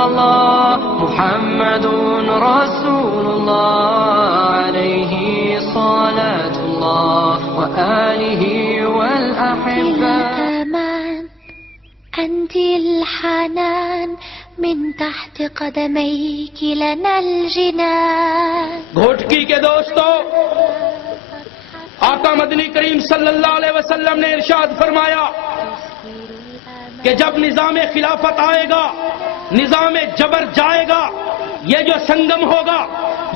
الله محمد رسول الله عليه صلاة الله وآله والأحبة. الأمان أنت الحنان من تحت قدميك لنا الجنان. گھوٹکی کے دوستو، آقا مدنی کریم صلی اللہ علیہ وسلم نے ارشاد فرمایا کہ جب نظام خلافت آئے گا، نظام جبر جائے گا، یہ جو سنگم ہوگا،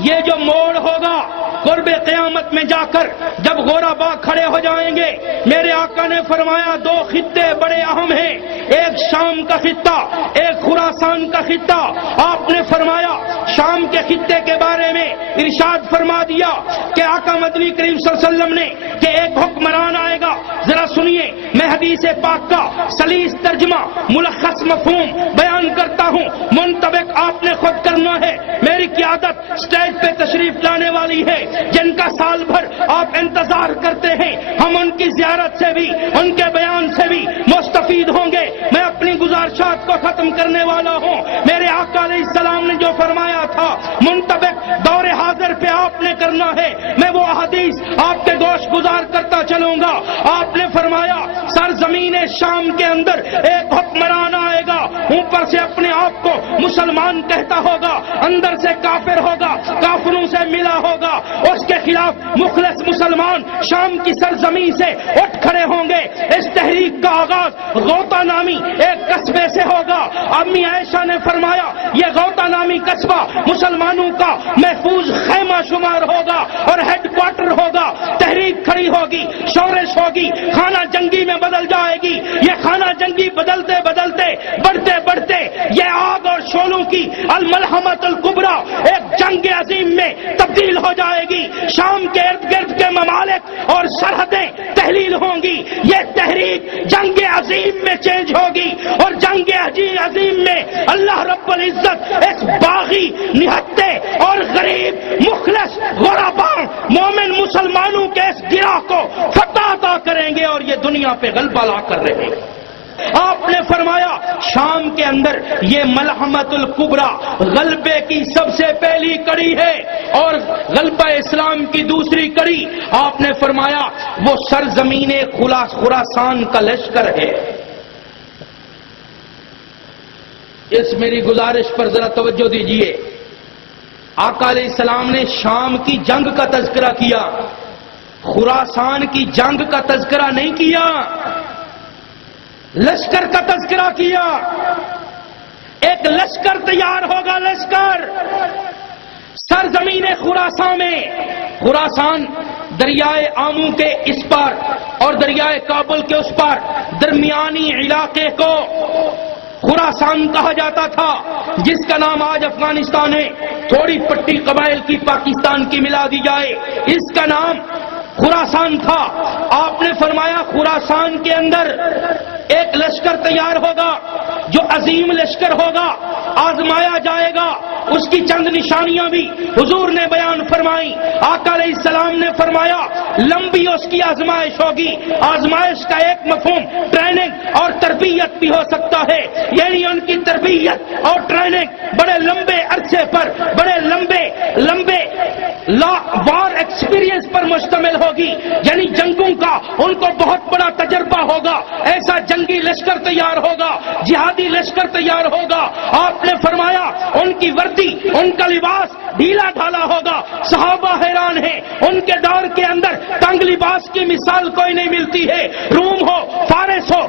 یہ جو موڑ ہوگا، قرب قیامت میں جا کر جب غورابا کھڑے ہو جائیں گے، میرے آقا نے فرمایا دو خطے بڑے اہم ہیں، ایک شام کا خطہ، ایک خراسان کا خطہ. آپ نے فرمایا شام کے خطے کے بارے میں ارشاد فرما دیا کہ آقا مدنی کریم صلی اللہ علیہ وسلم نے کہ ایک حکمران آئے گا. ذرا سنیے، میں حدیث پاک کا سلیس ترجمہ ملخص مفہوم بیان کرتا ہوں، منطبق آپ نے خود کرنا ہے. میری قیادت اسٹیج پہ تشریف لانے والی ہے، جن کا سال بھر آپ انتظار کرتے ہیں، ہم ان کی زیارت سے بھی، ان کے بیان سے بھی مستفید ہوں گے. میں اپنی گزارشات کو ختم کرنے والا ہوں. میرے آقا علیہ السلام نے جو فرمایا تھا منطبق دور حاضر پہ آپ نے کرنا ہے. میں وہ احادیث آپ کے گوش گزار کرتا چلوں گا. آپ نے فرمایا سرزمین شام کے اندر ایک حکمران آئے گا، اوپر سے اپنے آپ کو مسلمان کہتا ہوگا، اندر سے کافر ہوگا، کافروں سے ملا ہوگا. اس کے خلاف مخلص مسلمان شام کی سرزمین سے اٹھ کھڑے ہوں گے. اس تحریک کا آغاز غوطہ نامی ایک قصبے سے ہوگا. امی عائشہ نے فرمایا یہ غوطہ نامی قصبہ مسلمانوں کا محفوظ خیمہ شمار ہوگا اور ہیڈ کوارٹر ہوگا. تحریک کھڑی ہوگی، شورش ہوگی، خانہ جنگی میں بدل جائے گی. یہ خانہ جنگی بدلتے بدلتے بڑھتے بڑھتے یہ آگ اور شعلوں کی الملحمۃ الکبریٰ ایک جنگ عظیم میں تبدیل ہو جائے گی. شام کے ارد گرد کے ممالک اور سرحدیں تحلیل ہوں گی. یہ تحریک جنگ عظیم میں چینج ہوگی اور جنگ عظیم میں اللہ رب العزت اس باغی، نہتے اور غریب مخلص غربا مومن مسلمانوں کے اس گروہ کو فتح عطا کریں گے اور یہ دنیا پہ غلبہ لا کر رہے ہیں. آپ نے فرمایا شام کے اندر یہ ملحمۃ الکبریٰ غلبے کی سب سے پہلی کڑی ہے اور غلبہ اسلام کی دوسری کڑی. آپ نے فرمایا وہ سرزمین خراسان کا لشکر ہے. اس میری گزارش پر ذرا توجہ دیجئے. آقا علیہ السلام نے شام کی جنگ کا تذکرہ کیا، خراسان کی جنگ کا تذکرہ نہیں کیا، لشکر کا تذکرہ کیا. ایک لشکر تیار ہوگا، لشکر سرزمین خراسان میں. خراسان دریائے آمو کے اس پار اور دریائے کابل کے اس پار درمیانی علاقے کو خراسان کہا جاتا تھا، جس کا نام آج افغانستان ہے. تھوڑی پٹی قبائل کی پاکستان کی ملا دی جائے، اس کا نام خراسان تھا. آپ نے فرمایا خراسان کے اندر ایک لشکر تیار ہوگا جو عظیم لشکر ہوگا، آزمایا جائے گا. اس کی چند نشانیاں بھی حضور نے بیان فرمائی. آقا علیہ السلام نے فرمایا لمبی اس کی آزمائش ہوگی. آزمائش کا ایک مفہوم ٹریننگ اور تربیت بھی ہو سکتا ہے، یعنی ان کی تربیت اور ٹریننگ بڑے لمبے عرصے پر، بڑے لمبے وار ایکسپیرینس پر مشتمل ہوگی، یعنی جنگوں کا ان کو بہت بڑا تجربہ ہوگا. ایسا جنگی لشکر تیار ہوگا، جہادی لشکر تیار ہوگا. آپ نے فرمایا ان کی وردی، ان کا لباس ڈھیلا ڈھالا ہوگا. صحابہ حیران ہیں، ان کے دور کے اندر تنگ لباس کی مثال کوئی نہیں ملتی ہے. روم ہو، فارس ہو،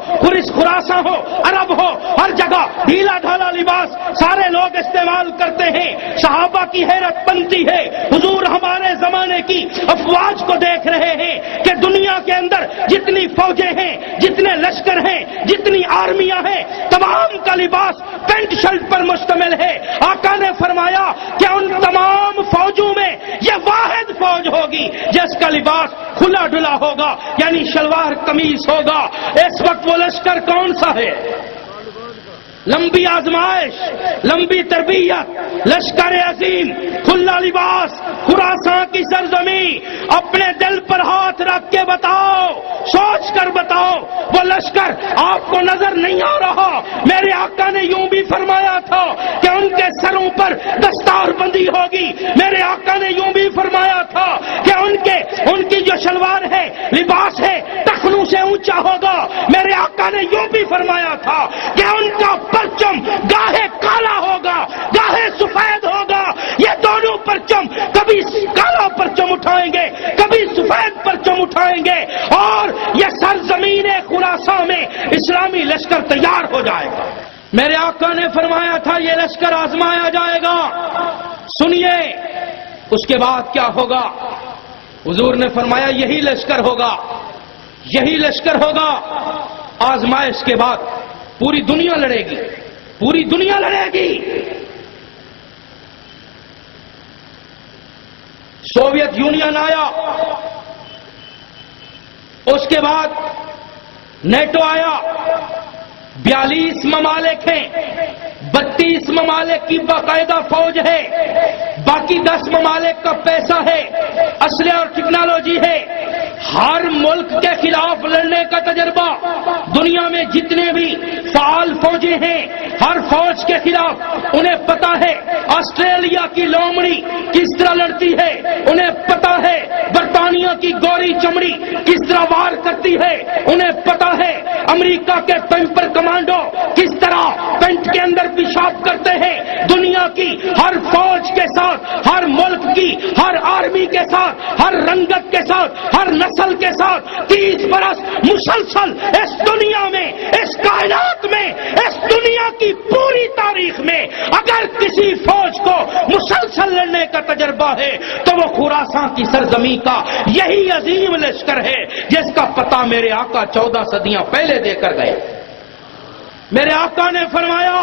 خراساں ہو، عرب ہو، ہر جگہ ڈھیلا ڈھالا لباس سارے لوگ استعمال کرتے ہیں. صحابہ کی حیرت بنتی ہے. حضور ہمارے زمانے کی افواج کو دیکھ رہے ہیں کہ دنیا کے اندر جتنی فوجیں ہیں، جتنے لشکر ہیں، جتنی آرمیاں ہیں، تمام کا لباس پینٹ شرٹ پر مشتمل ہے. آقا نے فرمایا کہ ان تمام فوجوں میں یہ واحد فوج ہوگی جس کا لباس کھلا ڈلا ہوگا، یعنی شلوار قمیص ہوگا. اس وقت وہ لشکر کون سا ہے؟ لمبی آزمائش، لمبی تربیت، لشکر عظیم، کھلا لباس، خراسان کی سرزمین. اپنے دل پر ہاتھ رکھ کے بتاؤ، سوچ کر بتاؤ، وہ لشکر آپ کو نظر نہیں آ رہا؟ میرے آقا نے یوں بھی فرمایا تھا کہ بلندی ہوگی. میرے آقا نے یوں بھی فرمایا تھا کہ ان کی جو شلوار ہے، لباس ہے، ٹخنوں سے اونچا ہوگا. میرے آقا نے یوں بھی فرمایا تھا کہ ان کا پرچم گاہے کالا ہوگا، گاہے سفید ہوگا. یہ دونوں پرچم کبھی کالا پرچم اٹھائیں گے، کبھی سفید پرچم اٹھائیں گے، اور یہ سرزمین خراساں میں اسلامی لشکر تیار ہو جائے گا. میرے آقا نے فرمایا تھا یہ لشکر آزمایا جائے گا. سنیے اس کے بعد کیا ہوگا. حضور نے فرمایا یہی لشکر ہوگا، یہی لشکر ہوگا. آزمائش کے بعد پوری دنیا لڑے گی، پوری دنیا لڑے گی. سوویت یونین آیا، اس کے بعد نیٹو آیا. 42 ممالک ہیں، 32 ممالک کی باقاعدہ فوج ہے، باقی 10 ممالک کا پیسہ ہے، اسلحہ اور ٹیکنالوجی ہے. ہر ملک کے خلاف لڑنے کا تجربہ. دنیا میں جتنے بھی فعال فوجیں ہیں، ہر فوج کے خلاف انہیں پتا ہے آسٹریلیا کی لومڑی کس طرح لڑتی ہے، انہیں پتا ہے برطانیہ کی گوری چمڑی کس طرح وار کرتی ہے، انہیں پتا ہے امریکہ کے پیمپر کمانڈو کس طرح پینٹ کے اندر پیشاب کرتے ہیں. دنیا کی ہر فوج کے ساتھ، ہر ملک کی ہر آرمی کے ساتھ، ہر رنگت کے ساتھ، ہر نسل کے ساتھ 30 برس مسلسل اس دنیا میں، اس کائنات میں، اس دنیا کی پوری تاریخ میں اگر کسی فوج کو مسلسل لڑنے کا تجربہ ہے تو وہ خراساں کی سرزمین کا یہی عظیم لشکر ہے جس کا پتہ میرے آقا 14 صدیاں پہلے دے کر گئے. میرے آقا نے فرمایا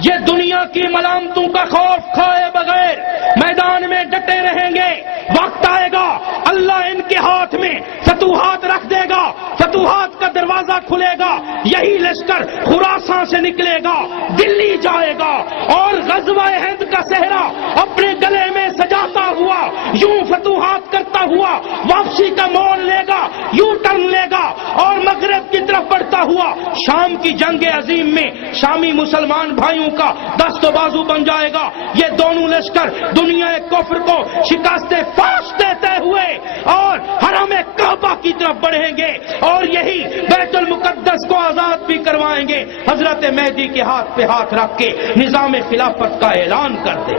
یہ دنیا کی ملامتوں کا خوف کھائے بغیر میدان میں ڈٹے رہیں گے. وقت آئے گا اللہ ان کے ہاتھ میں فتوحات رکھ دے گا، فتوحات کا دروازہ کھلے گا. یہی لشکر خراساں سے نکلے گا، دلی جائے گا، اور غزوہ ہند کا صحرا اپنے گلے میں سجاتا ہوا یوں فتوحات کرتا ہوا واپسی کا موڑ لے گا، یوں ٹرن لے گا اور مغرب کی طرف بڑھتا ہوا شام کی جنگ عظیم میں شامی مسلمان بھائیوں کا دست و بازو بن جائے گا. یہ دونوں لشکر دنیا کفر کو شکست فاش دیتے ہوئے اور حرم کعبہ کی طرف بڑھیں گے، اور یہی بیت المقدس کو آزاد بھی کروائیں گے. حضرت مہدی کے ہاتھ پہ ہاتھ رکھ کے نظام خلافت کا اعلان کر دیں.